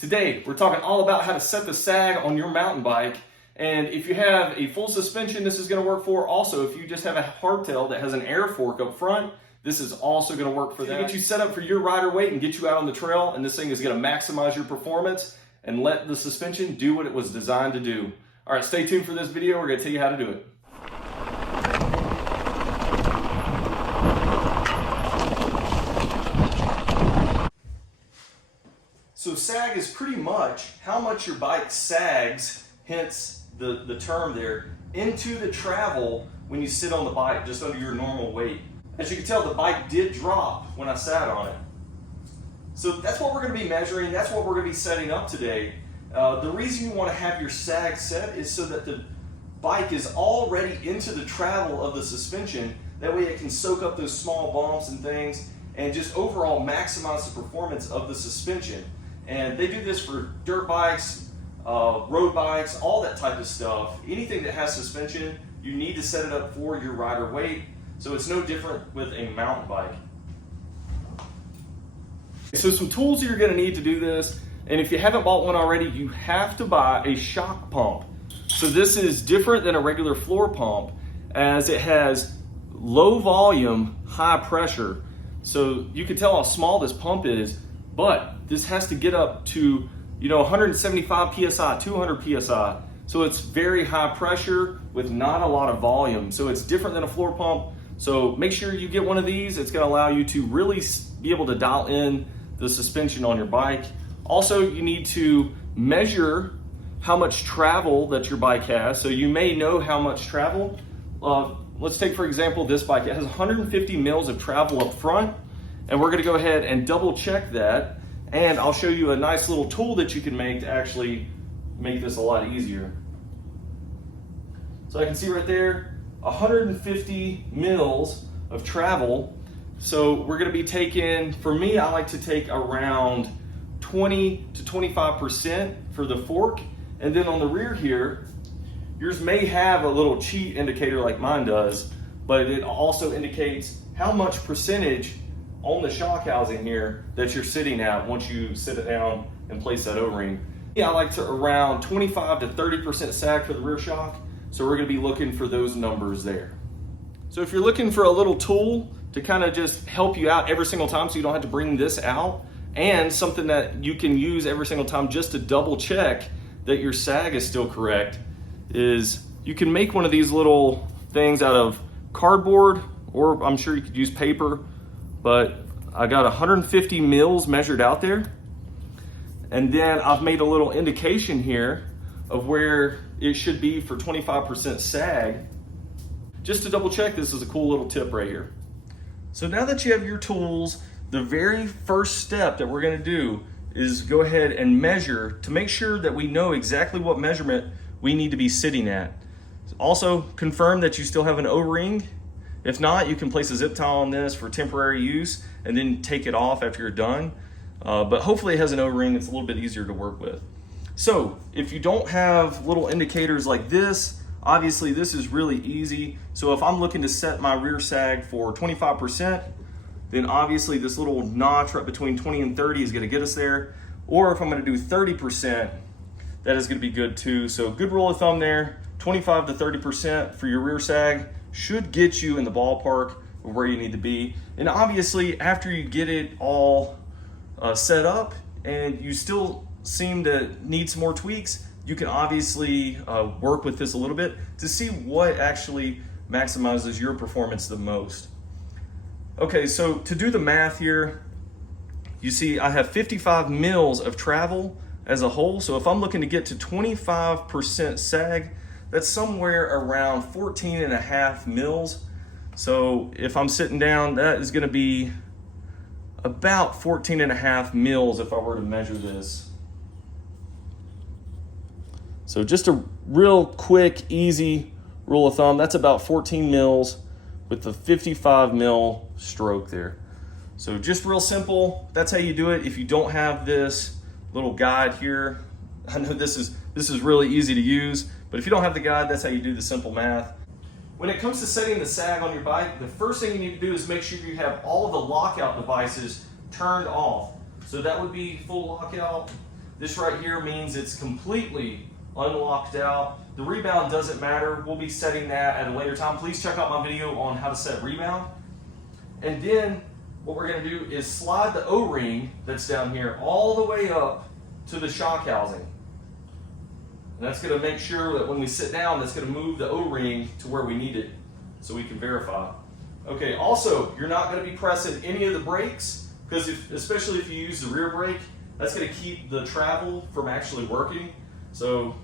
Today, we're talking all about how to set the sag on your mountain bike. And if you have a full suspension, this is going to work for. Also, if you just have a hardtail that has an air fork up front, this is also going to work for that. Get you set up for your rider weight and get you out on the trail, and this thing is going to maximize your performance and let the suspension do what it was designed to do. All right, stay tuned for this video. We're going to tell you how to do it. So sag is pretty much how much your bike sags, hence the term there, into the travel when you sit on the bike, just under your normal weight. As you can tell, the bike did drop when I sat on it. So that's what we're going to be measuring, that's what we're going to be setting up today. The reason you want to have your sag set is so that the bike is already into the travel of the suspension. That way it can soak up those small bumps and things and just overall maximize the performance of the suspension. And they do this for dirt bikes, road bikes, all that type of stuff. Anything that has suspension, you need to set it up for your rider weight. So it's no different with a mountain bike. So some tools you're going to need to do this, and if you haven't bought one already, you have to buy a shock pump. So this is different than a regular floor pump, as it has low volume, high pressure. So you can tell how small this pump is, but this has to get up to 175 psi, 200 psi. So it's very high pressure with not a lot of volume. So it's different than a floor pump. So make sure you get one of these. It's going to allow you to really be able to dial in the suspension on your bike. Also, you need to measure how much travel that your bike has. So you may know how much travel. Let's take, for example, this bike. It has 150 mils of travel up front, and we're going to go ahead and double check that. And I'll show you a nice little tool that you can make to actually make this a lot easier. So I can see right there, 150 mils of travel. So we're going to be taking, for me, I like to take around 20 to 25% for the fork. And then on the rear here, yours may have a little cheat indicator like mine does, but it also indicates how much percentage on the shock housing here that you're sitting at once you sit it down and place that O-ring. Yeah, I like to around 25 to 30% sag for the rear shock. So we're going to be looking for those numbers there. So if you're looking for a little tool to kind of just help you out every single time so you don't have to bring this out, and something that you can use every single time just to double check that your sag is still correct, is you can make one of these little things out of cardboard, or I'm sure you could use paper, but I got 150 mils measured out there. And then I've made a little indication here of where it should be for 25% sag. Just to double check, this is a cool little tip right here. So now that you have your tools, the very first step that we're gonna do is go ahead and measure to make sure that we know exactly what measurement we need to be sitting at. Also, confirm that you still have an O-ring. If not, you can place a zip tie on this for temporary use and then take it off after you're done. But hopefully it has an O-ring, it's a little bit easier to work with. So if you don't have little indicators like this, obviously this is really easy. So if I'm looking to set my rear sag for 25%, then obviously this little notch right between 20 and 30 is gonna get us there. Or if I'm gonna do 30%, that is gonna be good too. So good rule of thumb there, 25 to 30% for your rear sag should get you in the ballpark of where you need to be. And obviously after you get it all set up and you still seem to need some more tweaks, you can obviously work with this a little bit to see what actually maximizes your performance the most. Okay, so to do the math here, you see I have 55 mils of travel as a whole. So if I'm looking to get to 25% sag, that's somewhere around 14.5 mils. So if I'm sitting down, that is gonna be about 14.5 mils if I were to measure this. So just a real quick, easy rule of thumb, that's about 14 mils with the 55 mil stroke there. So just real simple, that's how you do it. If you don't have this little guide here, I know this is really easy to use, but if you don't have the guide, that's how you do the simple math. When it comes to setting the sag on your bike, the first thing you need to do is make sure you have all of the lockout devices turned off. So that would be full lockout, This right here means it's completely unlocked out. The rebound doesn't matter. We'll be setting that at a later time. Please check out my video on how to set rebound. And then what we're going to do is slide the O-ring that's down here all the way up to the shock housing. And that's going to make sure that when we sit down, that's going to move the O-ring to where we need it so we can verify. Okay, also, you're not going to be pressing any of the brakes, because especially if you use the rear brake, that's going to keep the travel from actually working. So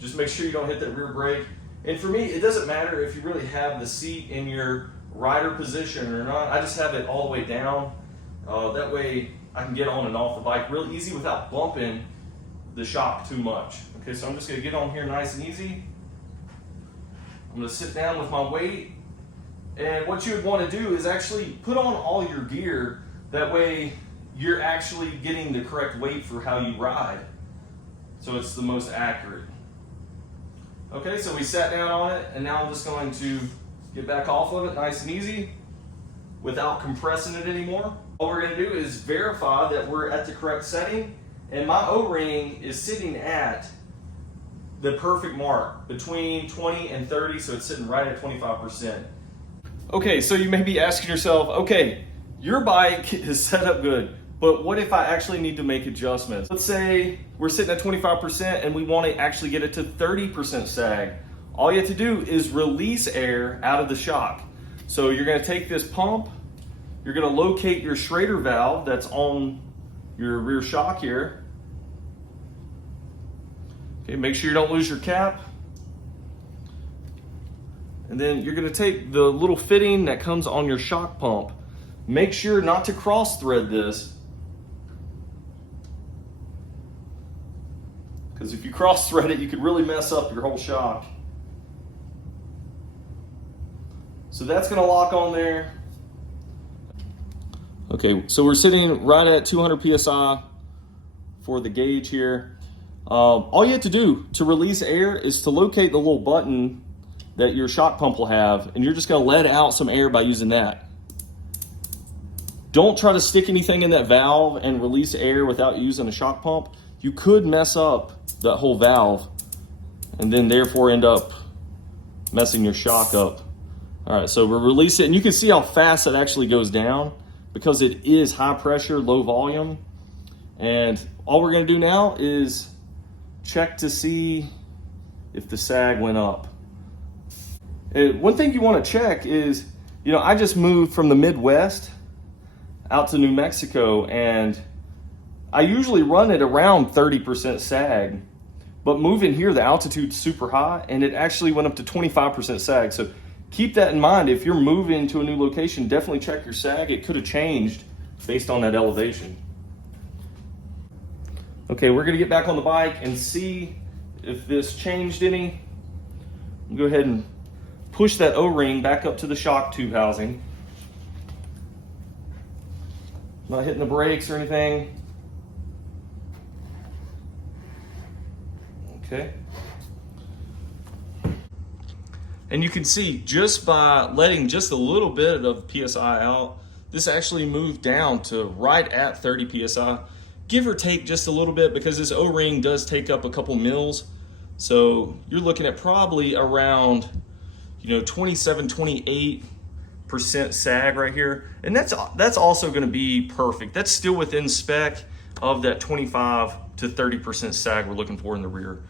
just make sure you don't hit that rear brake. And for me, it doesn't matter if you really have the seat in your rider position or not. I just have it all the way down. That way I can get on and off the bike real easy without bumping the shock too much. Okay, so I'm just going to get on here nice and easy. I'm going to sit down with my weight. And what you would want to do is actually put on all your gear. That way you're actually getting the correct weight for how you ride, so it's the most accurate. Okay, so we sat down on it, and now I'm just going to get back off of it nice and easy without compressing it anymore. All we're going to do is verify that we're at the correct setting, and my O-ring is sitting at the perfect mark, between 20 and 30, so it's sitting right at 25%. Okay, so you may be asking yourself, okay, your bike is set up good, but what if I actually need to make adjustments? Let's say we're sitting at 25% and we want to actually get it to 30% sag. All you have to do is release air out of the shock. So you're going to take this pump, you're going to locate your Schrader valve that's on your rear shock here. Okay, make sure you don't lose your cap. And then you're going to take the little fitting that comes on your shock pump. Make sure not to cross thread this, because if you cross thread it, you could really mess up your whole shock. So that's going to lock on there. Okay, so we're sitting right at 200 psi for the gauge here. All you have to do to release air is to locate the little button that your shock pump will have, and you're just going to let out some air by using that. Don't try to stick anything in that valve and release air without using a shock pump. You could mess up that whole valve and then therefore end up messing your shock up. All right, so we'll release it, and you can see how fast it actually goes down because it is high pressure, low volume. And all we're going to do now is check to see if the sag went up. And one thing you want to check is, you know, I just moved from the Midwest out to New Mexico, and I usually run it around 30% sag, but moving here, the altitude's super high, and it actually went up to 25% sag. So keep that in mind. If you're moving to a new location, definitely check your sag. It could have changed based on that elevation. Okay, we're gonna get back on the bike and see if this changed any. Go ahead and push that O-ring back up to the shock tube housing. Not hitting the brakes or anything. Okay. And you can see just by letting just a little bit of PSI out, this actually moved down to right at 30 PSI, give or take just a little bit, because this O-ring does take up a couple mils. So you're looking at probably around, 27, 28% sag right here. And that's also going to be perfect. That's still within spec of that 25 to 30% sag we're looking for in the rear.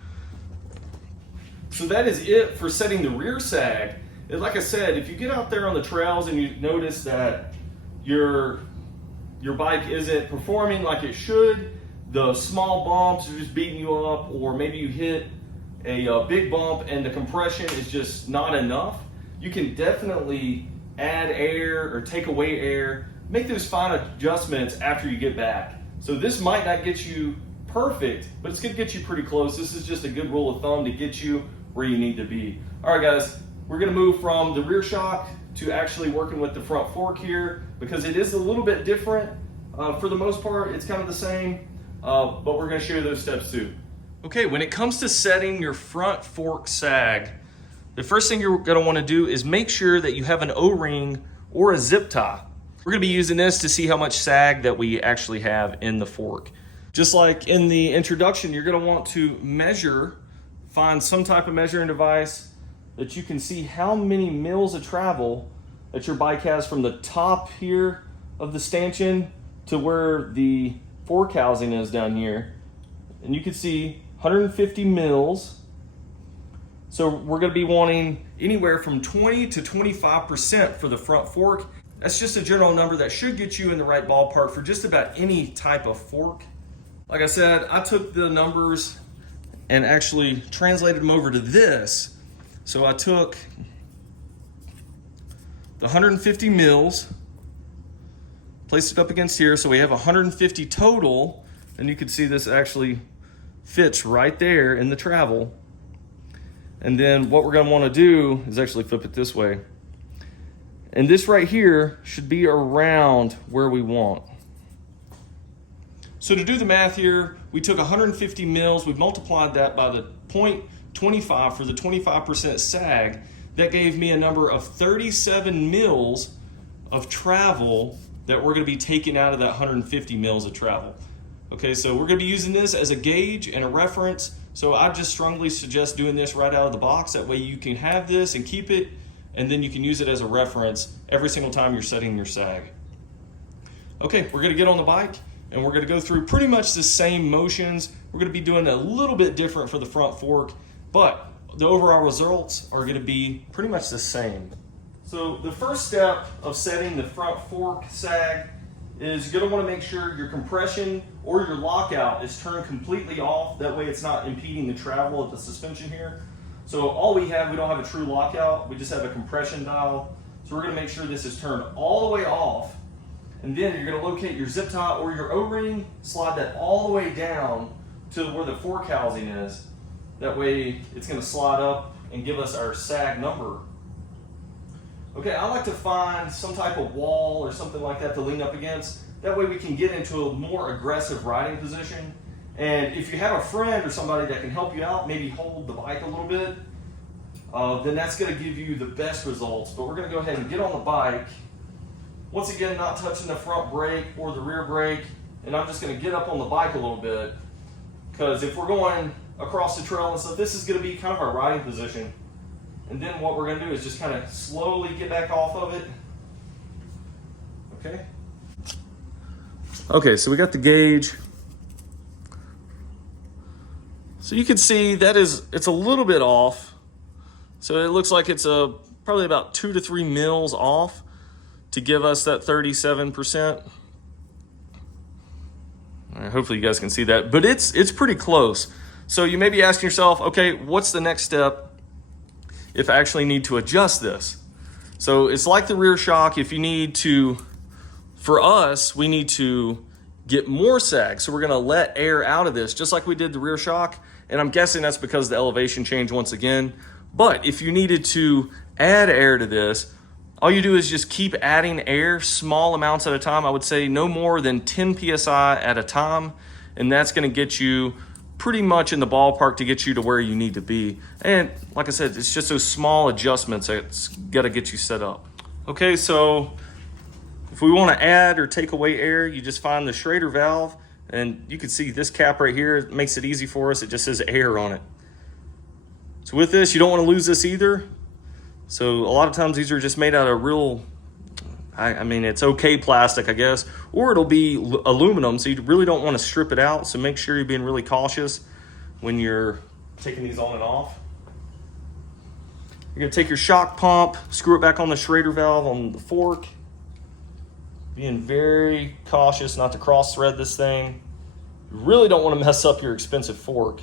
So that is it for setting the rear sag. And like I said, if you get out there on the trails and you notice that your bike isn't performing like it should, the small bumps are just beating you up, or maybe you hit a big bump and the compression is just not enough, you can definitely add air or take away air. Make those fine adjustments after you get back. So this might not get you perfect, but it's gonna get you pretty close. This is just a good rule of thumb to get you where you need to be. All right, guys, we're gonna move from the rear shock to actually working with the front fork here, because it is a little bit different. For the most part, it's kind of the same, but we're gonna show you those steps too. Okay, when it comes to setting your front fork sag, the first thing you're gonna wanna do is make sure that you have an O-ring or a zip tie. We're gonna be using this to see how much sag that we actually have in the fork. Just like in the introduction, you're gonna want to find some type of measuring device that you can see how many mils of travel that your bike has from the top here of the stanchion to where the fork housing is down here. And you can see 150 mils. So we're gonna be wanting anywhere from 20 to 25% for the front fork. That's just a general number that should get you in the right ballpark for just about any type of fork. Like I said, I took the numbers and actually translated them over to this. So I took the 150 mils, placed it up against here, so we have 150 total, and you can see this actually fits right there in the travel. And then what we're gonna wanna do is actually flip it this way. And this right here should be around where we want. So to do the math here, we took 150 mils, we multiplied that by the 0.25 for the 25% sag. That gave me a number of 37 mils of travel that we're gonna be taking out of that 150 mils of travel. Okay, so we're gonna be using this as a gauge and a reference. So I just strongly suggest doing this right out of the box. That way you can have this and keep it, and then you can use it as a reference every single time you're setting your sag. Okay, we're gonna get on the bike and we're gonna go through pretty much the same motions. We're gonna be doing a little bit different for the front fork, but the overall results are gonna be pretty much the same. So the first step of setting the front fork sag is you're gonna wanna make sure your compression or your lockout is turned completely off. That way it's not impeding the travel of the suspension here. So all we don't have a true lockout, we just have a compression dial. So we're gonna make sure this is turned all the way off. And then you're gonna locate your zip tie or your O-ring, slide that all the way down to where the fork housing is. That way it's gonna slide up and give us our sag number. Okay, I like to find some type of wall or something like that to lean up against. That way we can get into a more aggressive riding position. And if you have a friend or somebody that can help you out, maybe hold the bike a little bit, then that's gonna give you the best results. But we're gonna go ahead and get on the bike. Once again, not touching the front brake or the rear brake. And I'm just gonna get up on the bike a little bit, because if we're going across the trail and stuff, this is gonna be kind of our riding position. And then what we're gonna do is just kind of slowly get back off of it. Okay. Okay, so we got the gauge. So you can see that it's a little bit off. So it looks like it's probably about 2 to 3 mils off to give us that 37%. All right, hopefully you guys can see that, but it's pretty close. So you may be asking yourself, okay, what's the next step if I actually need to adjust this? So it's like the rear shock. If you need to, for us, we need to get more sag. So we're gonna let air out of this, just like we did the rear shock. And I'm guessing that's because the elevation changed once again. But if you needed to add air to this, all you do is just keep adding air, small amounts at a time. I would say no more than 10 PSI at a time. And that's gonna get you pretty much in the ballpark to get you to where you need to be. And like I said, it's just those small adjustments that's gotta get you set up. Okay, so if we wanna add or take away air, you just find the Schrader valve, and you can see this cap right here, it makes it easy for us. It just says air on it. So with this, you don't wanna lose this either. So a lot of times these are just made out of real, I mean, it's okay plastic, I guess, or it'll be aluminum, so you really don't want to strip it out. So make sure you're being really cautious when you're taking these on and off. You're gonna take your shock pump, screw it back on the Schrader valve on the fork. Being very cautious not to cross thread this thing. You really don't want to mess up your expensive fork.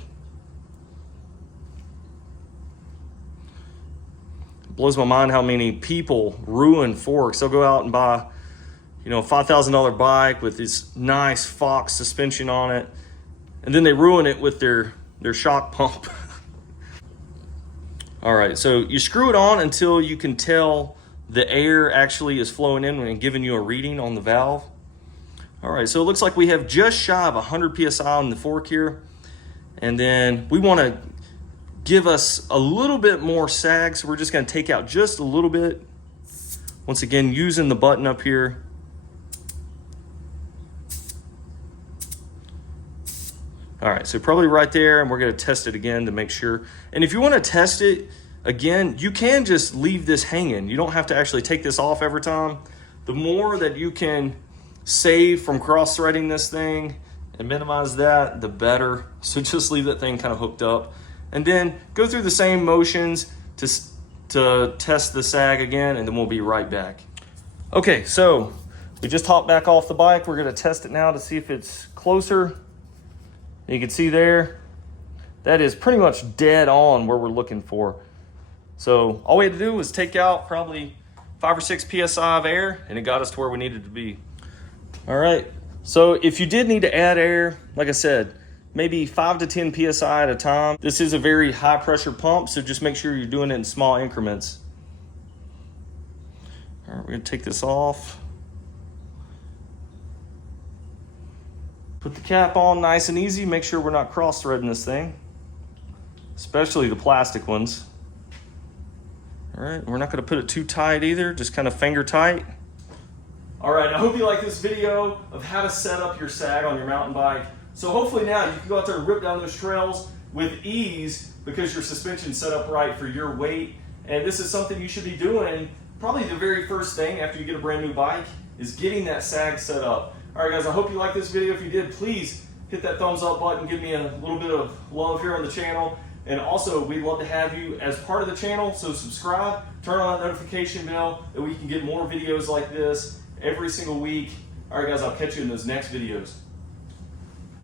Blows my mind how many people ruin forks. They'll go out and buy, a $5,000 bike with this nice Fox suspension on it, and then they ruin it with their shock pump. All right, so you screw it on until you can tell the air actually is flowing in and giving you a reading on the valve. All right, so it looks like we have just shy of 100 PSI on the fork here, and then we want to give us a little bit more sag, so we're just going to take out just a little bit. Once again, using the button up here. All right, so probably right there, and we're gonna test it again to make sure. And if you wanna test it again, you can just leave this hanging. You don't have to actually take this off every time. The more that you can save from cross-threading this thing and minimize that, the better. So just leave that thing kind of hooked up. And then go through the same motions to test the sag again, and then we'll be right back. Okay, so we just hopped back off the bike. We're gonna test it now to see if it's closer. You can see there, that is pretty much dead on where we're looking for. So all we had to do was take out probably 5 or 6 PSI of air, and it got us to where we needed to be. All right, so if you did need to add air, like I said, maybe 5 to 10 PSI at a time. This is a very high pressure pump, so just make sure you're doing it in small increments. All right, we're gonna take this off. Put the cap on nice and easy. Make sure we're not cross-threading this thing, especially the plastic ones. All right, we're not gonna put it too tight either, just kind of finger tight. All right, I hope you like this video of how to set up your sag on your mountain bike. So hopefully now you can go out there and rip down those trails with ease because your suspension's set up right for your weight. And this is something you should be doing. Probably the very first thing after you get a brand new bike is getting that sag set up. All right, guys, I hope you liked this video. If you did, please hit that thumbs up button, give me a little bit of love here on the channel. And also, we'd love to have you as part of the channel, so subscribe, turn on that notification bell, that we can get more videos like this every single week. All right, guys, I'll catch you in those next videos.